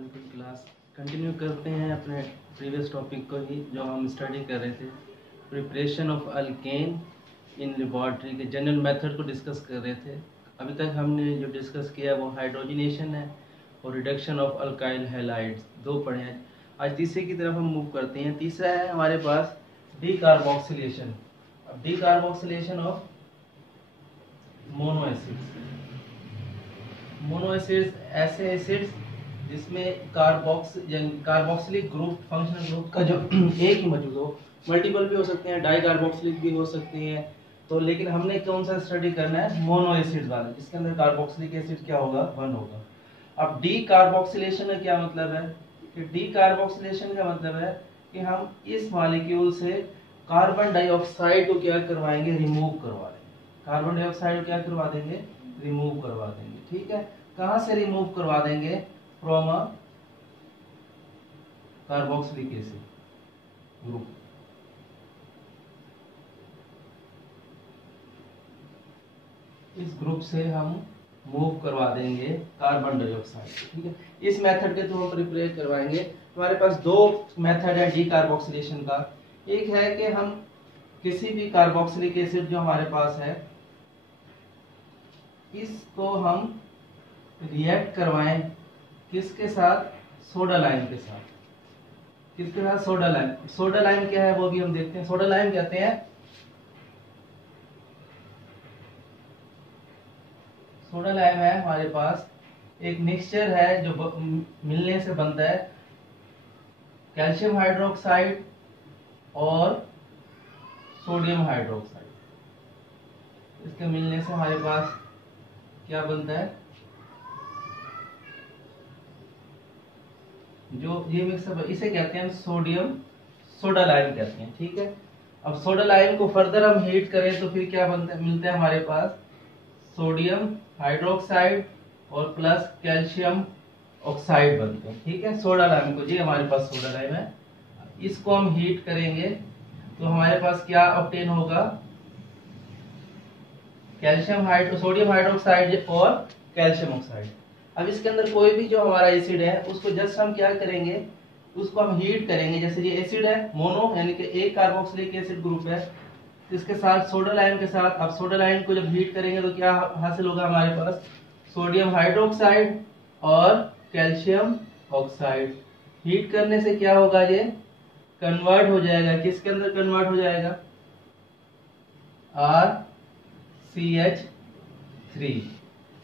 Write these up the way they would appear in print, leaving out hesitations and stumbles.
वालेकुम। Class continue करते हैं अपने प्रीवियस टॉपिक को ही जो हम स्टडी कर रहे थे, preparation of alkane in laboratory के जनरल मेथड को डिस्कस कर रहे थे। अभी तक हमने जो डिस्कस किया वो हाइड्रोजनेशन है और रिडक्शन ऑफ अल्काइल हैलाइड्स, दो पढ़े हैं। आज तीसरे की तरफ हम मूव करते हैं। तीसरा है हमारे पास डीकार्बोक्सिलेशन। अब decarboxylation of mono acids. Mono acids ऐसे एसिड्स जिसमें कार्बोक्सिलिक ग्रुप, फंक्शनल ग्रुप का जो एक ही मौजूद हो, मल्टीपल भी हो सकते हैं, डाई कार्बोक्सिलिक भी हो सकती हैं। तो लेकिन हमने कौन सा स्टडी करना है? मोनो एसिड वाला, जिसके अंदर कार्बोक्सिलिक एसिड क्या होगा? 1 होगा। अब डी कार्बोक्सिलेशन का क्या मतलब है? कि डी कार्बोक्सिलेशन का मतलब है कि हम इस मॉलिक्यूल से कार्बन डाइऑक्साइड को क्या करवाएंगे? रिमूव करवा देंगे। कार्बन डाइऑक्साइड को क्या करवा देंगे? रिमूव करवा देंगे। ठीक है, कहां से रिमूव करवा देंगे? From a carboxylic acid group. इस ग्रुप से हम मूव करवा देंगे कार्बन डाइऑक्साइड। ठीक है, इस मेथड के थ्रू हम प्रिपेयर करवाएंगे। हमारे पास दो मेथड है डीकार्बोक्सिलेशन का। एक है कि हम किसी भी कार्बोक्सिलिक एसिड जो हमारे पास है, इसको हम रिएक्ट करवाएं किसके साथ? सोडा लाइम के साथ। किसके साथ? Soda lime. सोडा लाइम क्या है वो भी हम देखते हैं। सोडा लाइम कहते हैं, सोडा लाइम है हमारे पास एक मिक्सचर है जो मिलने से बनता है कैल्शियम हाइड्रोक्साइड और सोडियम हाइड्रोक्साइड। इसके मिलने से हमारे पास क्या बनता है? जो ये मिक्सअप, इसे कहते हैं सोडियम सोडा लाइम कहते हैं। ठीक है, अब सोडा लाइम को फर्दर हम हीट करें तो फिर क्या बनता है? मिलता है हमारे पास सोडियम हाइड्रोक्साइड और प्लस कैल्शियम ऑक्साइड बनते हैं। ठीक है, सोडा लाइम को, जी हमारे पास सोडा लाइम है, इसको हम हीट करेंगे तो हमारे पास क्या ऑब्टेन होगा? सोडियम हाइड्रोक्साइड और कैल्शियम ऑक्साइड। अब इसके अंदर कोई भी जो हमारा एसिड है उसको जस्ट हम क्या करेंगे? उसको हम हीट करेंगे। जैसे ये एसिड है मोनो, यानी कि एक कार्बोक्सिलिक एसिड ग्रुप है, इसके साथ सोडा लाइम के साथ। अब सोडा लाइम को जब हीट करेंगे तो क्या हासिल होगा हमारे पास? सोडियम हाइड्रोक्साइड और कैल्शियम ऑक्साइड। हीट करने से क्या होगा? ये कन्वर्ट हो जाएगा, किसके अंदर कन्वर्ट हो जाएगा? RCH3।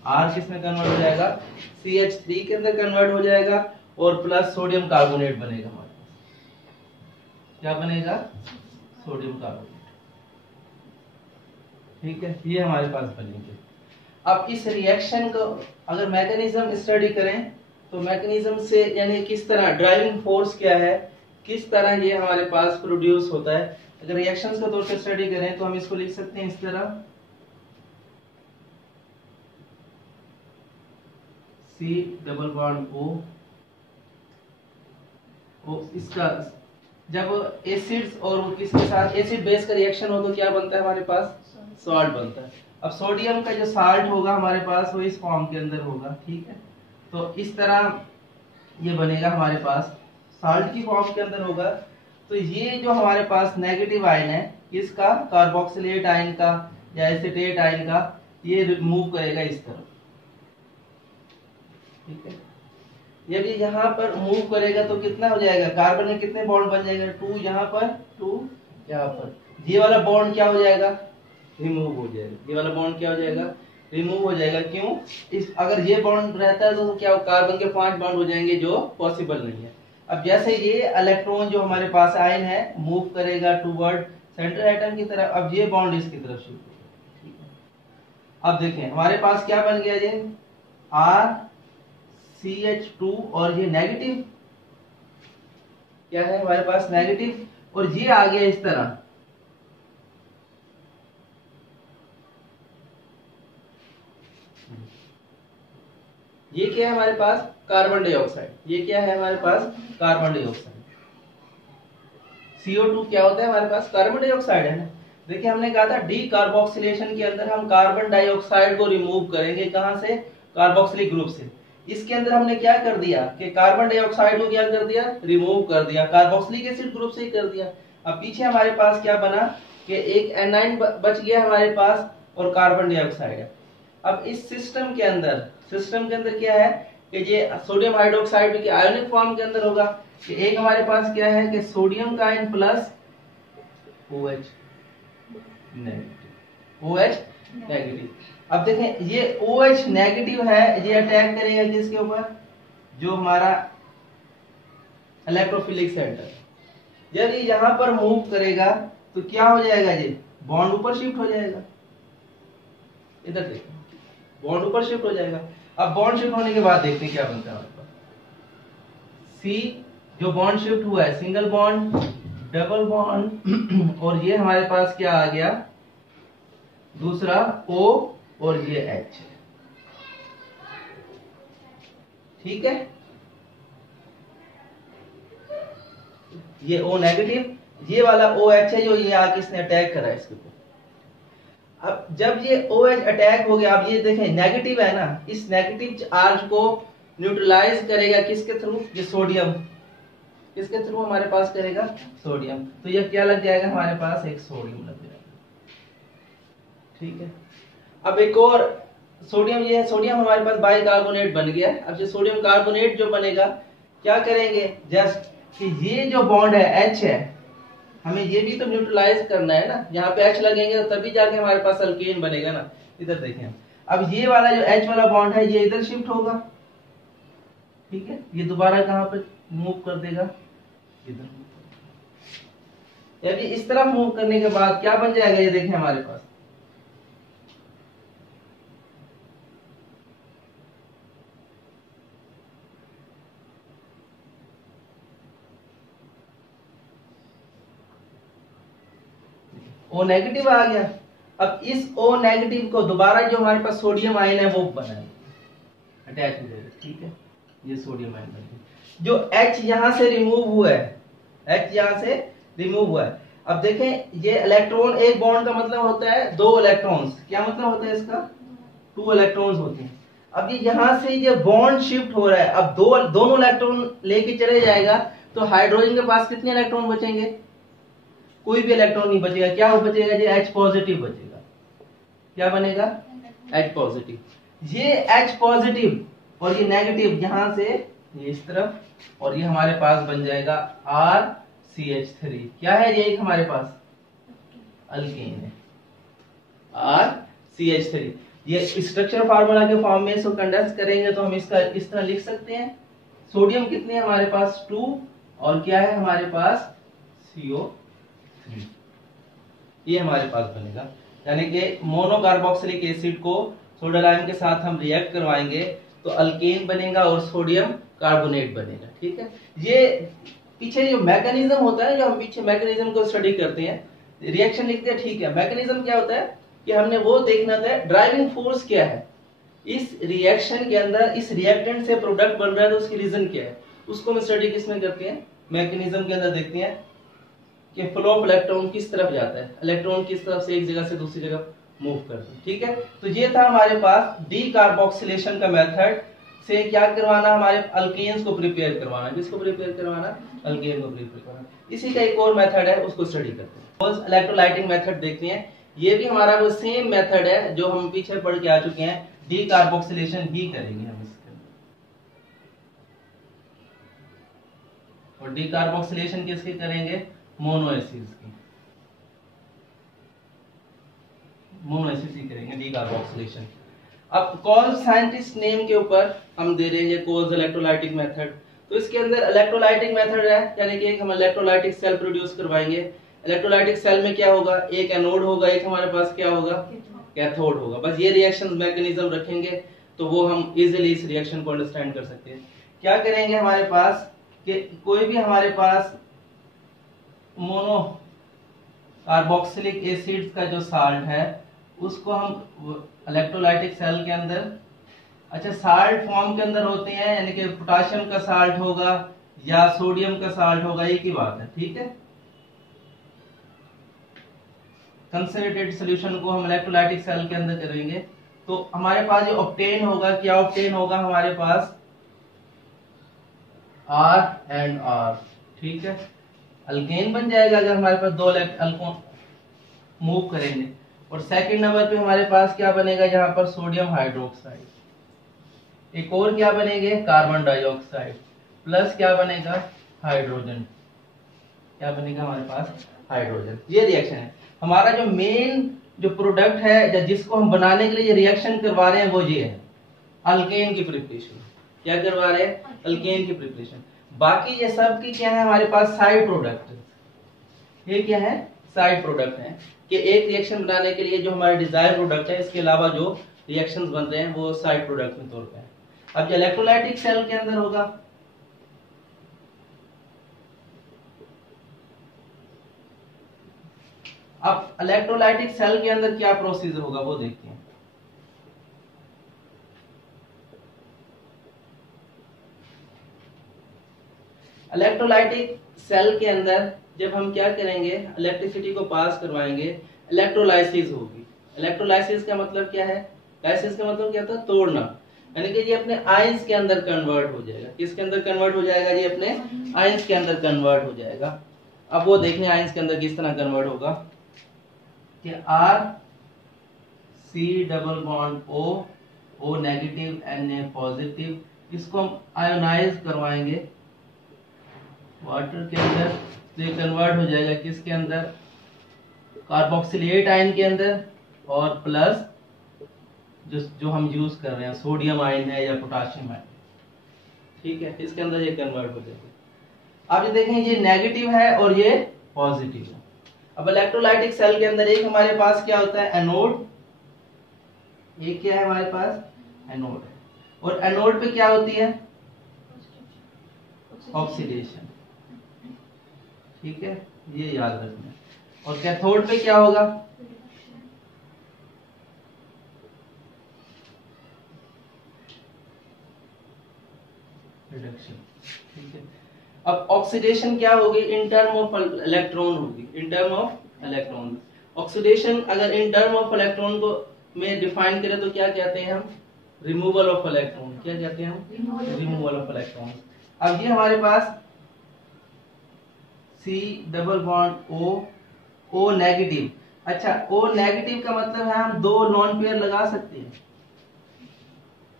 R किस में कन्वर्ट हो जाएगा? CH3 के अंदर कन्वर्ट हो जाएगा और प्लस सोडियम कार्बोनेट बनेगा हमारे पास। क्या बनेगा? Sodium carbonate. ठीक है, ये हमारे पास बनेंगे। अब इस रिएक्शन को अगर मैकेनिज्म स्टडी करें तो मैकेनिज्म से, यानी किस तरह ड्राइविंग फोर्स क्या है, किस तरह ये हमारे पास प्रोड्यूस होता है, अगर रिएक्शंस का तौर पे स्टडी करें तो हम इसको लिख सकते हैं इस तरह, C डबल बॉन्ड O। इसका जब एसिड्स और वो किसके साथ एसिड बेस का रिएक्शन हो तो क्या बनता है हमारे पास? सॉल्ट बनता है। अब सोडियम का जो साल्ट होगा हमारे पास वो इस फॉर्म के अंदर होगा। ठीक है, तो इस तरह ये बनेगा हमारे पास, साल्ट की फॉर्म के अंदर होगा। तो ये जो हमारे पास नेगेटिव आयन है इसका, कार्बोक्सिलेट आयन का या एसिटेट आयन का, ये रिमूव करेगा इस तरफ। ठीक है, यदि यहाँ पर मूव करेगा तो कितना हो जाएगा? कार्बन में कितने बॉन्ड बन जाएगा? 2 यहाँ पर, 2 यहाँ पर। ये वाला बॉन्ड क्या हो जाएगा? रिमूव हो जाएगा। ये वाला बॉन्ड क्या हो जाएगा? रिमूव हो जाएगा। क्यों? अगर ये बॉन्ड रहता है तो क्या कार्बन के 5 बॉन्ड हो जाएंगे, जो पॉसिबल नहीं है। अब जैसे ये इलेक्ट्रॉन जो हमारे पास आयन है मूव करेगा टूवर्ड सेंट्रल एटम की तरफ, अब ये बॉन्ड इसकी तरफ शिफ्ट होगा। ठीक है, अब देखें हमारे पास क्या बन गया? ये RCH2 और ये नेगेटिव क्या है हमारे पास? नेगेटिव, और ये आ गया इस तरह। ये क्या है हमारे पास? Carbon dioxide. ये क्या है हमारे पास? Carbon dioxide. CO2 क्या होता है हमारे पास? कार्बन डाइऑक्साइड है ना। देखिए हमने कहा था डी कार्बोक्सिलेशन के अंदर हम कार्बन डाइऑक्साइड को रिमूव करेंगे। कहां से? कार्बोक्सिलिक ग्रुप से। इसके अंदर हमने क्या कर दिया कि कार्बन डाइऑक्साइड को क्या कर दिया, रिमूव कर दिया, कार्बोक्सिलिक एसिड ग्रुप से ही कर दिया। अब पीछे हमारे पास क्या बना कि एक एनाइन बच गया हमारे पास और कार्बन डाइऑक्साइड है। अब इस सिस्टम के अंदर क्या है कि ये सोडियम हाइड्रोक्साइड की आयोनिक फॉर्म के अंदर होगा कि एक हमारे पास क्या है कि सोडियम का आयन प्लस OH नेगेटिव। अब देखें ये OH नेगेटिव है, ये अटैक करेगा किसके ऊपर, जो हमारा इलेक्ट्रोफिलिक सेंटर। जब ये यहां पर मूव करेगा तो क्या हो जाएगा, ये बॉन्ड ऊपर शिफ्ट हो जाएगा। इधर देखो, बॉन्ड ऊपर शिफ्ट हो जाएगा। अब बॉन्ड शिफ्ट होने के बाद देखते हैं क्या बनता है हमारे पास। C जो बॉन्ड शिफ्ट हुआ है, सिंगल बॉन्ड, डबल बॉन्ड और ये हमारे पास क्या आ गया, दूसरा O और ये H। ठीक है, ये O नेगेटिव, ये वाला OH है जो ये आके इसने अटैक करा है इसके ऊपर। अब जब ये OH अटैक हो गया, अब ये देखें नेगेटिव है ना, इस नेगेटिव चार्ज को न्यूट्रलाइज करेगा किसके थ्रू, ये सोडियम, किसके थ्रू हमारे पास करेगा, सोडियम। तो ये क्या लग जाएगा हमारे पास, एक सोडियम लग जाएगा। ठीक है, अब एक और सोडियम, ये है सोडियम हमारे पास बाइकार्बोनेट बन गया। अब ये सोडियम कार्बोनेट जो बनेगा, क्या करेंगे, जस्ट कि ये जो बॉन्ड है H है, हमें ये भी तो न्यूट्रलाइज करना है ना, यहाँ पे H लगेंगे तभी जाके हमारे पास अल्केन बनेगा ना। इधर देखें, अब ये वाला जो H वाला बॉन्ड है ये इधर शिफ्ट होगा। ठीक है, ये दोबारा कहां पे मूव कर देगा, इधर। जब ये इस तरफ मूव करने के बाद क्या बन जाएगा, ये देखें हमारे पास O नेगेटिव आ गया। अब इस O नेगेटिव को दोबारा जो हमारे पास सोडियम आयन है वो बनाएंगे, अटैच हो जाएगा। ठीक है, ये सोडियम आयन बन गया। जो H यहां से रिमूव हुआ है, H यहां से रिमूव हुआ है। अब देखें ये इलेक्ट्रॉन, एक बॉन्ड का मतलब होता है 2 इलेक्ट्रॉन्स। क्या मतलब होता है इसका, 2 इलेक्ट्रॉन्स होते हैं। अब ये यहां से ये बॉन्ड शिफ्ट हो रहा है, अब दोनों इलेक्ट्रॉन लेके चले जाएगा तो हाइड्रोजन के पास कितने इलेक्ट्रॉन बचेंगे, कोई भी इलेक्ट्रॉन नहीं बचेगा। क्या हो बचेगा, ये H पॉजिटिव बचेगा। क्या बनेगा, H पॉजिटिव। ये H पॉजिटिव और ये नेगेटिव यहां से ये इस तरफ, और ये हमारे पास बन जाएगा RCH3। क्या है ये, एक हमारे पास अल्केन है, RCH3। ये स्ट्रक्चर फार्मूला के फॉर्म में इसको कंडेंस करेंगे तो हम इसका इस तरह लिख सकते हैं। सोडियम कितने हैं हमारे पास, 2, और क्या है हमारे पास, CO3। ये हमारे पास बनेगा, यानी कि मोनोकार्बोक्सिलिक एसिड को सोडा लाइम के साथ हम रिएक्ट करवाएंगे तो अल्केन बनेगा और सोडियम कार्बोनेट बनेगा। ठीक है, ये पीछे जो मैकेनिज्म होता है, जो हम पीछे मैकेनिज्म को स्टडी करते हैं, रिएक्शन लिखते हैं। ठीक है, मैकेनिज्म क्या होता है कि हमने वो देखना था ड्राइविंग फोर्स क्या है इस रिएक्शन के अंदर, इस रिएक्टेंट से प्रोडक्ट बन रहा है तो उसकी रीजन क्या है, उसको हम स्टडी किसमें करते हैं, मैकेनिज्म के अंदर देखते हैं कि फ्लो ऑफ इलेक्ट्रॉन किस तरफ जाता है, इलेक्ट्रॉन किस तरफ से एक जगह से दूसरी जगह मूव करते हैं। ठीक है, तो ये था हमारे पास डीकार्बोक्सिलेशन का मेथड से क्या करवाना, हमारे अल्केन्स को प्रिपेयर करवाना। किसको प्रिपेयर करवाना, अल्केन को प्रिपेयर करवाना। इसी का एक और मेथड है, उसको स्टडी करते हैं। इलेक्ट्रोलाइटिक मेथड देखते हैं, ये भी हमारा वो सेम मेथड है जो हम पीछे पढ़ के आ चुके हैं। डीकार्बोक्सिलेशन ही करेंगे हम इसके अंदर। और डीकार्बोक्सिलेशन किसके करेंगे, मोनो एसिड्स की, मोनो एसिड्स की करेंगे डीकार्बोक्सिलेशन। अब कॉज साइंटिस्ट नेम के ऊपर हम दे रहे हैं कॉज इलेक्ट्रोलाइटिक मेथड। तो इसके अंदर इलेक्ट्रोलाइटिक मेथड है, यानी कि एक हम इलेक्ट्रोलाइटिक सेल प्रोड्यूस करवाएंगे। इलेक्ट्रोलाइटिक सेल में क्या होगा, एक एनोड होगा, एक हमारे पास क्या होगा, कैथोड होगा। बस ये रिएक्शन मैकेनिज्म रखेंगे तो वो हम इजीली इस रिएक्शन को अंडरस्टैंड कर सकते हैं। क्या करेंगे हमारे पास कि कोई भी हमारे पास मोनो कार्बोक्सिलिक एसिड का जो साल्ट है उसको हम इलेक्ट्रोलाइटिक सेल के अंदर, अच्छा साल्ट फॉर्म के अंदर होते हैं, यानी कि पोटाशियम का साल्ट होगा या सोडियम का साल्ट होगा, एक ही बात है। ठीक है, कंसंट्रेटेड सॉल्यूशन को हम इलेक्ट्रोलाइटिक सेल के अंदर करेंगे तो हमारे पास जो ऑब्टेन होगा, क्या ऑब्टेन होगा हमारे पास, R एंड R, ठीक है, अल्केन बन जाएगा अगर हमारे पास दो अल्कोन मूव करेंगे। और सेकंड नंबर पे हमारे पास क्या बनेगा, यहाँ पर सोडियम हाइड्रोक्साइड, एक और क्या बनेंगे कार्बन डाइऑक्साइड, प्लस क्या बनेगा हाइड्रोजन, क्या बनेगा हमारे पास हाइड्रोजन। ये रिएक्शन है हमारा, जो मेन जो प्रोडक्ट है या जिसको हम बनाने के लिए रिएक्शन करवा रहे हैं वो ये है अल्केन की प्रिपरेशन। क्या करवा रहे हैं, अल्केन की प्रिपरेशन। बाकी ये सब की क्या है हमारे पास साइड प्रोडक्ट, ये क्या है साइड प्रोडक्ट है कि एक रिएक्शन बनाने के लिए जो हमारा डिजायर प्रोडक्ट है, इसके अलावा जो रिएक्शंस बन रहे हैं वो साइड प्रोडक्ट में तौर पे है। अब जो इलेक्ट्रोलाइटिक सेल के अंदर होगा, अब इलेक्ट्रोलाइटिक सेल के अंदर क्या प्रोसीजर होगा वो देखते हैं। इलेक्ट्रोलाइटिक सेल के अंदर जब हम क्या करेंगे, इलेक्ट्रिसिटी को पास करवाएंगे, इलेक्ट्रोलाइसिस होगी। इलेक्ट्रोलाइसिस का मतलब क्या है, लाइसिस का मतलब क्या था, तोड़ना, यानी कि ये अपने आयंस के अंदर कन्वर्ट हो जाएगा। किसके अंदर कन्वर्ट हो जाएगा, ये अपने आयंस के अंदर कन्वर्ट हो जाएगा। अब वो देखने आयंस के अंदर किस तरह कन्वर्ट होगा कि R C double bond O, O negative Na positive, इसको हम आयोनाइज करवाएंगे वाटर के अंदर, तो ये कन्वर्ट हो जाएगा किसके अंदर, कार्बोक्सिलेट आयन के अंदर, और प्लस जो हम यूज कर रहे हैं सोडियम आयन है या पोटाशियम आयन, ठीक है, इसके अंदर ये कन्वर्ट हो जाएगा। अब ये देखें ये नेगेटिव है और ये पॉजिटिव है। अब इलेक्ट्रोलाइटिक सेल के अंदर एक हमारे पास क्या होता है एनोड, एक क्या है हमारे पास एनोड है, और एनोड पे क्या होती है ऑक्सीडेशन, ठीक है, ये याद रखना। और कैथोड पे क्या होगा, रिडक्शन, ठीक है। अब ऑक्सीडेशन क्या होगी, इन टर्म ऑफ इलेक्ट्रॉन होगी, in term of electron. Oxidation अगर इन टर्म ऑफ इलेक्ट्रॉन को में डिफाइन करें तो क्या कहते हैं हम, रिमूवल ऑफ इलेक्ट्रॉन, क्या कहते हैं हम, रिमूवल ऑफ इलेक्ट्रॉन। अब ये हमारे पास C double bond O, O negative, अच्छा O नेगेटिव का मतलब है हम दो लॉन पेयर लगा सकते हैं,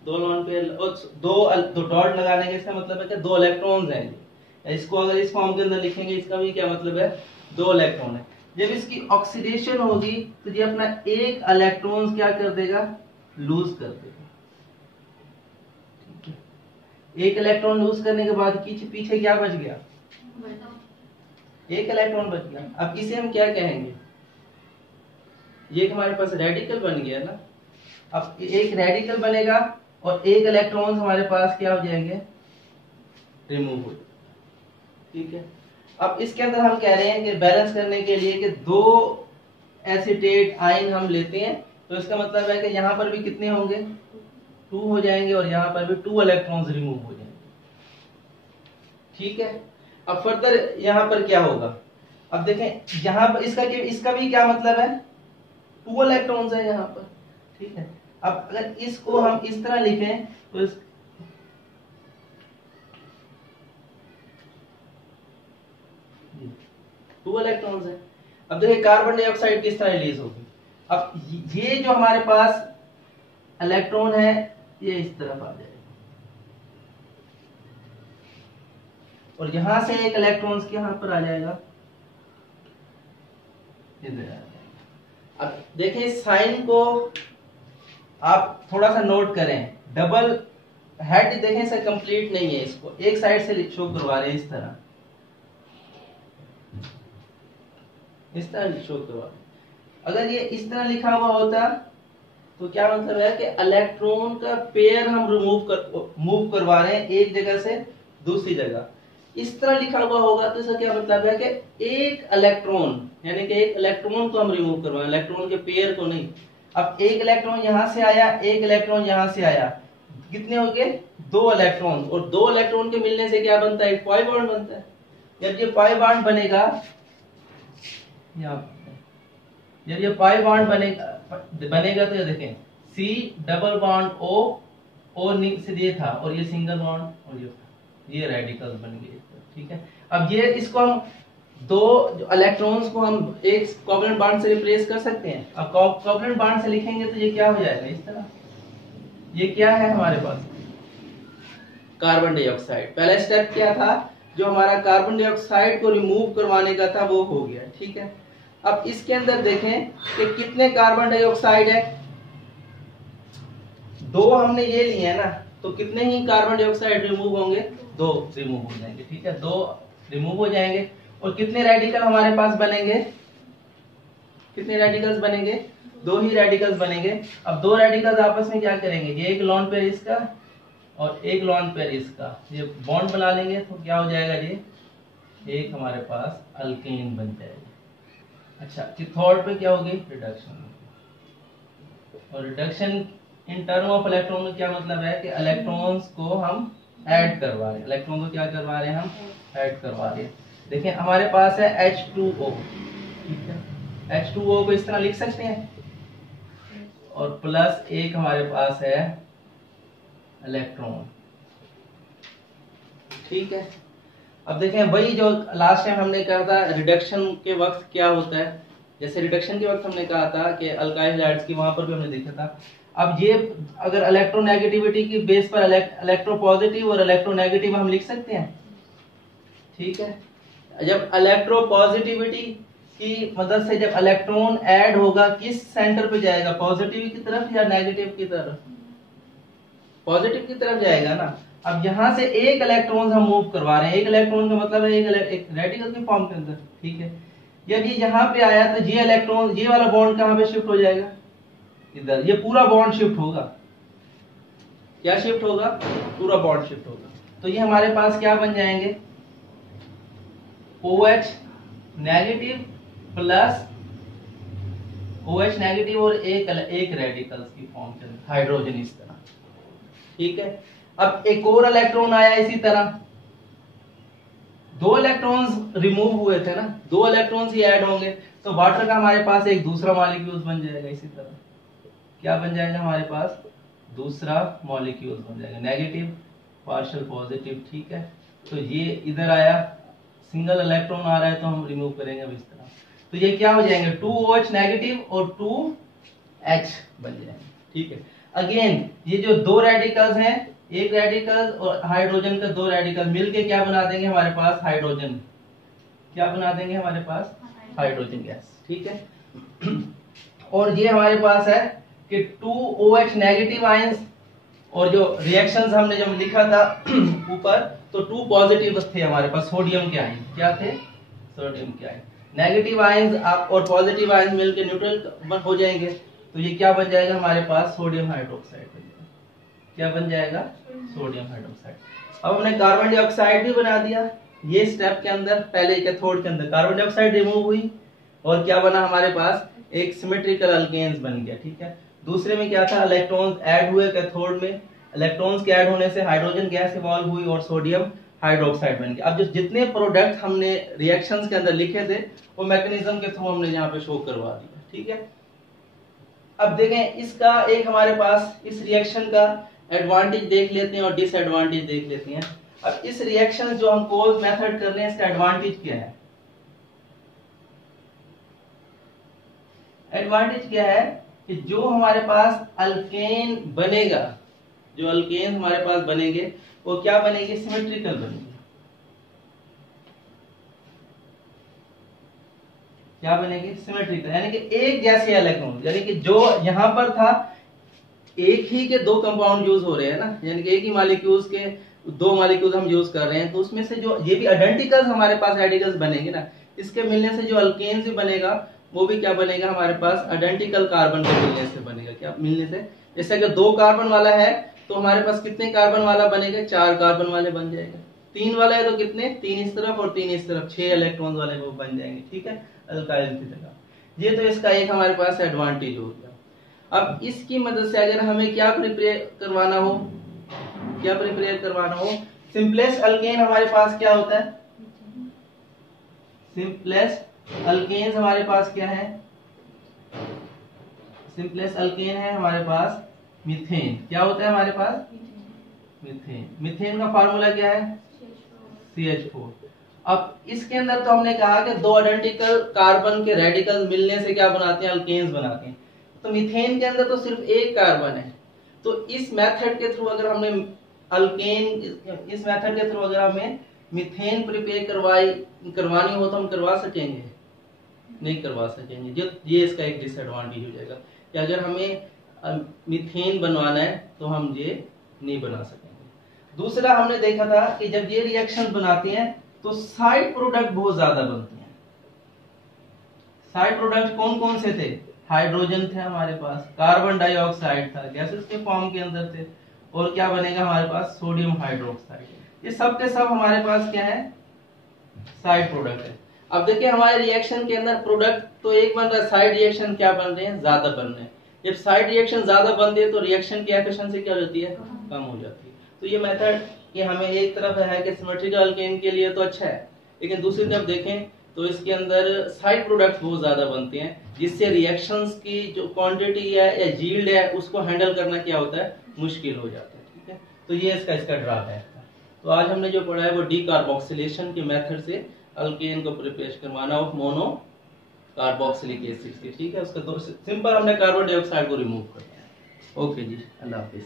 दो लॉन पेयर, दो डॉट लगाने का इसका मतलब है कि दो इलेक्ट्रॉन्स हैं। इसको अगर इस फॉर्म के अंदर लिखेंगे इसका भी क्या मतलब है, दो इलेक्ट्रॉन है। जब इसकी ऑक्सीडेशन होगी तो ये अपना एक इलेक्ट्रॉन क्या कर देगा, लूज कर देगा, ठीक है। एक इलेक्ट्रॉन लूज करने के बाद पीछे क्या बच गया, एक इलेक्ट्रॉन बच गया। अब इसे हम क्या कहेंगे, ये हमारे पास रेडिकल बन गया ना। अब एक रेडिकल बनेगा और एक इलेक्ट्रॉन हमारे पास क्या हो जाएंगे, रिमूव हो, ठीक है। अब इसके अंदर हम कह रहे हैं कि बैलेंस करने के लिए कि दो एसीटेट आयन हम लेते हैं, तो इसका मतलब है कि यहाँ पर भी कितने होंगे, 2 हो जाएंगे, और यहाँ पर भी 2 इलेक्ट्रॉन्स रिमूव हो जाएंगे, ठीक है। अब फर्दर यहाँ पर क्या होगा, अब देखें यहाँ पर इसका भी क्या मतलब है, 2 इलेक्ट्रॉन्स है यहाँ पर, ठीक है। अब अगर इसको हम इस तरह लिखें तो 2 इलेक्ट्रॉन्स है। अब देखिए कार्बन डाइऑक्साइड किस तरह रिलीज होगी, अब ये जो हमारे पास इलेक्ट्रॉन है ये इस तरफ आ जाएगा, और यहां से एक इलेक्ट्रॉन यहां पर आ जाएगा, इधर आ जाएगा। अब देखिए साइन को आप थोड़ा सा नोट करें, डबल हेड देखें इसे कंप्लीट नहीं है, इसको एक साइड से शो करवा रहे हैं, इस तरह शो करवा रहे हैं। अगर ये इस तरह लिखा हुआ होता तो क्या मतलब है कि इलेक्ट्रॉन का पेयर हम मूव करवा रहे हैं एक जगह से दूसरी जगह। इस तरह लिखा हुआ होगा तो इसका क्या मतलब है कि एक इलेक्ट्रॉन, यानी कि एक इलेक्ट्रॉन को हम रिमूव करवाएं, इलेक्ट्रॉन के पेयर को नहीं। अब एक इलेक्ट्रॉन यहां से आया, एक इलेक्ट्रॉन यहां से आया, कितने हो गए, 2 इलेक्ट्रॉन, और 2 इलेक्ट्रॉन के मिलने से क्या बनता है, एक पाई बॉन्ड बनता है। जब ये पाई बॉन्ड बनेगा, जब ये पाई बॉन्ड बनेगा तो ये देखें C डबल बॉन्ड O से ये था, और ये सिंगल बॉन्ड और ये था, ये रेडिकल्स बन गए, ठीक है। अब ये इसको हम दो इलेक्ट्रॉन्स को हम एक कोवलेंट बॉन्ड से रिप्लेस कर सकते हैं। अब कोवलेंट बॉन्ड से लिखेंगे तो ये क्या हो जाएगा इस तरह, ये क्या है हमारे पास कार्बन डाइऑक्साइड। पहला स्टेप क्या था, जो हमारा कार्बन डाइऑक्साइड को रिमूव करवाने का था वो हो गया, ठीक है। अब इसके अंदर देखें कि कितने कार्बन डाइऑक्साइड है, दो हमने ये लिए है ना, तो कितने ही कार्बन डाइऑक्साइड रिमूव होंगे, दो रिमूव हो जाएंगे, ठीक है, दो रिमूव हो जाएंगे। और कितने रेडिकल हमारे पास बनेंगे, कितने रेडिकल्स बनेंगे, दो ही रेडिकल्स बनेंगे। अब दो रेडिकल्स आपस में क्या करेंगे, ये एक लॉन पेयर इसका और एक लॉन पेयर इसका, ये बॉन्ड बना लेंगे तो क्या हो जाएगा, ये एक हमारे पास अल्केन बन जाएगा। अच्छा, थर्ड पे क्या होगी, रिडक्शन। और reduction in term of electron का क्या मतलब है कि इलेक्ट्रॉन्स को हम ऐड करवा रहे हैं, इलेक्ट्रॉन को क्या करवा रहे हैं, हम ऐड करवा रहे हैं। देखिए हमारे पास है H2O, ठीक है, H2O को इस तरह लिख सकते हैं और प्लस एक हमारे पास है इलेक्ट्रॉन, ठीक है। अब देखें वही जो लास्ट टाइम हमने कहा था रिडक्शन के वक्त क्या होता है, जैसे रिडक्शन के वक्त हमने कहा था कि अल्काइल हैलाइड्स की, वहां पर भी हमने देखा था। अब ये अगर इलेक्ट्रोनेगेटिविटी की बेस पर इलेक्ट्रोपॉजिटिव और इलेक्ट्रोनेगेटिव हम लिख सकते हैं, ठीक है। जब इलेक्ट्रोपॉजिटिविटी की मदद से जब इलेक्ट्रॉन ऐड होगा किस सेंटर पे जाएगा, पॉजिटिव की तरफ या नेगेटिव की तरफ, पॉजिटिव की तरफ जाएगा ना। अब यहाँ से एक इलेक्ट्रॉन हम मूव करवा रहे हैं, एक इलेक्ट्रॉन का मतलब है एक रेडिकल की फॉर्म के अंदर, ठीक है। यदि यहाँ पे आया तो ये इलेक्ट्रॉन, ये वाला बॉन्ड कहाँ पे शिफ्ट हो जाएगा, इधर, ये पूरा बॉन्ड शिफ्ट होगा, क्या शिफ्ट होगा, पूरा बॉन्ड शिफ्ट होगा। तो ये हमारे पास क्या बन जाएंगे, OH negative plus OH negative और एक रेडिकल्स की फॉर्म के अंदर हाइड्रोजन इस तरह, ठीक है। अब एक और इलेक्ट्रॉन आया इसी तरह, दो इलेक्ट्रॉन्स रिमूव हुए थे ना, दो इलेक्ट्रॉन्स ही ऐड होंगे तो वाटर का हमारे पास एक दूसरा मॉलिक्यूल बन जाएगा इसी तरह, क्या बन जाएगा हमारे पास, दूसरा मॉलिक्यूल बन जाएगा, नेगेटिव पार्शियल पॉजिटिव, ठीक है। तो ये इधर आया, सिंगल इलेक्ट्रॉन आ रहा है तो हम रिमूव करेंगे अब इस तरह, तो ये क्या हो जाएंगे 2OH नेगेटिव और 2H बन जाएंगे, ठीक है। अगेन ये जो दो रेडिकल्स हैं, एक रेडिकल और हाइड्रोजन का दो रेडिकल मिलके क्या बना देंगे हमारे पास, हाइड्रोजन, क्या बना देंगे हमारे पास, हाइड्रोजन गैस, ठीक है। और ये हमारे पास है कि 2OH नेगेटिव आयंस, और जो रिएक्शंस हमने जब लिखा था ऊपर, तो 2 पॉजिटिव थे हमारे पास, सोडियम के आयन क्या थे, सोडियम के आयन। नेगेटिव आयंस आप और पॉजिटिव आयंस मिलकर न्यूट्रल हो जाएंगे, तो ये क्या बन जाएगा हमारे पास, सोडियम हाइड्रोक्साइड बन जाएगा, क्या बन जाएगा, सोडियम हाइड्रोक्साइड। अब हमने कार्बन डाइऑक्साइड भी बना दिया, ये स्टेप के अंदर पहले कैथोड के अंदर कार्बन डाइऑक्साइड रिमूव हुई और क्या बना हमारे पास, एक सिमेट्रिकल अल्केन्स बन गया, ठीक है। दूसरे में क्या था, इलेक्ट्रॉन्स ऐड हुए कैथोड में, इलेक्ट्रॉन्स के ऐड होने से हाइड्रोजन गैस इवॉल्व हुई और सोडियम हाइड्रोक्साइड बन गया। अब जो जितने प्रोडक्ट हमने रिएक्शंस के अंदर लिखे थे वो मैकेनिज्म के थ्रू हमने यहाँ पे शो करवा दिया, ठीक है। अब देखें इसका एक हमारे पास इस रिएक्शन का एडवांटेज देख लेते हैं और डिसएडवांटेज देख लेते हैं। अब इस रिएक्शन जो हम कोल्स मेथड कर रहे हैं इसका एडवांटेज क्या है, एडवांटेज क्या है कि जो हमारे पास अल्केन बनेगा, जो अल्केन हमारे पास बनेंगे वो क्या बनेंगे, सिमेट्रिकल बनेंगे, क्या बनेंगे, सिमेट्रिकल, यानी कि एक जैसे इलेक्ट्रॉन, यानी कि जो यहां पर था एक ही के दो कंपाउंड यूज हो रहे हैं ना, यानी कि एक ही मॉलिक्यूल्स के दो मॉलिक्यूल्स हम यूज कर रहे हैं, तो उसमें से जो ये भी आइडेंटिकल्स हमारे पास रेडिकल्स बनेंगे ना, इसके मिलने से जो अल्केन भी बनेगा वो भी क्या बनेगा हमारे पास, आइडेंटिकल कार्बन के मिलने से बनेगा, क्या मिलने से, जैसे अगर 2 कार्बन वाला है तो हमारे पास कितने कार्बन वाला बनेगा, 4 कार्बन वाले बन जाएगा। 3 वाला है तो कितने, 3 इस तरफ और 3 इस तरफ, 6 इलेक्ट्रॉन वाले वो बन जाएंगे, ठीक है, अल्काइल की जगह। ये तो इसका एक हमारे पास एडवांटेज हो गया। अब इसकी मदद से अगर हमें क्या प्रिपेयर करवाना हो, क्या प्रिपेयर करवाना हो, सिंपलेस्ट अल्केन हमारे पास क्या होता है, सिंपलेस्ट अल्केन हमारे पास क्या है, सिंपलेस्ट अल्केन है हमारे पास मीथेन, क्या होता है हमारे पास, मीथेन। मीथेन का फार्मूला क्या है, CH4। अब इसके अंदर तो हमने कहा कि दो आइडेंटिकल कार्बन के रेडिकल मिलने से क्या बनाते हैं, अल्केन्स बनाते हैं। तो मीथेन के अंदर तो सिर्फ एक कार्बन है, तो इस मेथड के थ्रू अगर हमने इस मेथड के थ्रू अगर हमें मीथेन प्रिपेयर करवानी हो तो हम करवा सकेंगे, नहीं करवा सकेंगे। जो ये इसका एक डिसएडवांटेज हो जाएगा कि अगर हमें मीथेन बनवाना है तो हम ये नहीं बना सकेंगे। दूसरा हमने देखा था कि जब ये रिएक्शन बनाते हैं तो साइड प्रोडक्ट बहुत ज्यादा बनते हैं। साइड प्रोडक्ट कौन कौन से थे, हाइड्रोजन थे हमारे पास, कार्बन डाइऑक्साइड था गैसेस के फॉर्म के अंदर थे, और क्या बनेगा हमारे पास, सोडियम हाइड्रोक्साइड। ये सब के सब हमारे पास क्या है, साइड प्रोडक्ट है। अब देखिए हमारे रिएक्शन के अंदर प्रोडक्ट तो एक बन रहा है, साइड रिएक्शन क्या बन रहे हैं, ज्यादा बन रहे हैं। जब साइड रिएक्शन ज्यादा बनती है तो रिएक्शन की एफिशिएंसी क्या होती है, कम हो जाती है। तो ये मेथड ये हमें एक तरफ है कि सिमेट्रिकल अल्केन के लिए तो अच्छा है, लेकिन दूसरी तरफ देखें तो इसके अंदर साइड प्रोडक्ट्स बहुत ज्यादा बनते हैं, जिससे रिएक्शंस की जो क्वांटिटी है या यील्ड है उसको हैंडल करना क्या होता है, मुश्किल हो जाता है। ठीक है, तो ये इसका ड्रॉबैक है। तो आज हमने जो पढ़ा है वो डीकार्बोक्सिलेशन के मेथड से अल्केन को प्रिपेयर करवाना ऑफ मोनो कार्बोक्सिलिक एसिड से। ठीक है, उसका तो सिंपल हमने कार्बन डाइऑक्साइड को रिमूव करना है। ओके जी, अल्लाह हाफिज।